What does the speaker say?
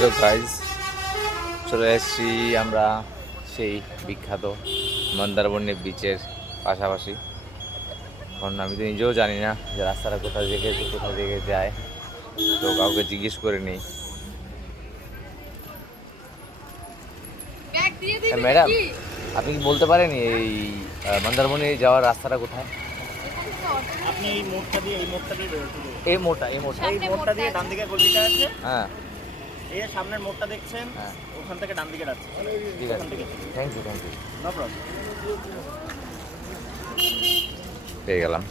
Hello guys, চলে এসেছি আমরা সেই বিখ্যাত মন্দারমণি বিচের পাশাপাশি। এখন আমি তো নিজেও জানি না যে রাস্তাটা কোথা থেকে যায়, তো কাউকে জিজ্ঞেস করে নিই। ম্যাডাম, আপনি কি বলতে পারেন এই মন্দারমণি যাওয়ার রাস্তাটা কোথায়? আপনি এই মোড়টা দিয়ে বেরোতে হবে। এই মোড়টা। এই মোড়টা দিয়ে ডান দিকে গলিটা আছে, হ্যাঁ এই যে সামনের মোড়টা দেখছেন, হ্যাঁ, ওখান থেকে ডান দিকে যাচ্ছে। ঠিক আছে, ওখান থেকে থ্যাংক ইউ। No problem. পেয়ে গেলাম।